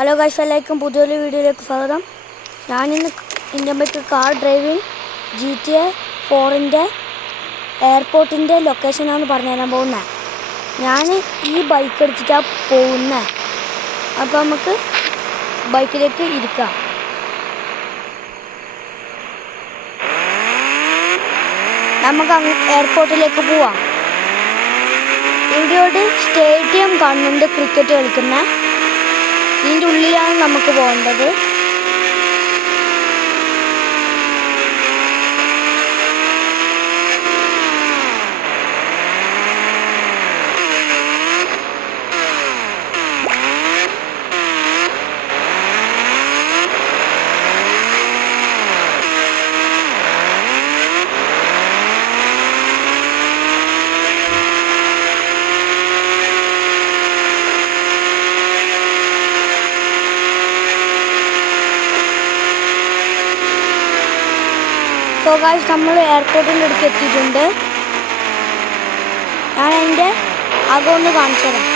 Hello guys, എല്ലാവർക്കും പുതിയൊരു വീഡിയോയിലേക്ക് സ്വാഗതം. ഞാനിന്ന് Indian bike car driving GTA 4-ൻ്റെ എയർപോർട്ടിൻ്റെ ലൊക്കേഷനാണ് പറഞ്ഞുതരാൻ പോകുന്നത്. ഞാൻ ഈ ബൈക്ക് എടുത്തിട്ടാണ് പോകുന്നത്. അപ്പോൾ നമുക്ക് ബൈക്കിലേക്ക് ഇരിക്കാം. നമുക്ക് എയർപോർട്ടിലേക്ക് പോവാം. ഇവിടെയോട് സ്റ്റേഡിയം കാണുന്നുണ്ട്, ക്രിക്കറ്റ് കളിക്കുന്ന. ഇതിൻ്റെ ഉള്ളിലാണ് നമുക്ക് പോകേണ്ടത്. സോ ഗൈസ്, നമ്മൾ എയർപോർട്ടിൻ്റെ അടുത്ത് എത്തിയിട്ടുണ്ട്. ഞാൻ എൻ്റെ അകമൊന്ന് കാണിച്ചു തരാം.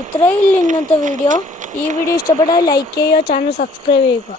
ഇത്രയും ഇന്നത്തെ വീഡിയോ. ഈ വീഡിയോ ഇഷ്ടപ്പെട്ടാൽ ലൈക്ക് ചെയ്യുക, ചാനൽ സബ്സ്ക്രൈബ് ചെയ്യുക.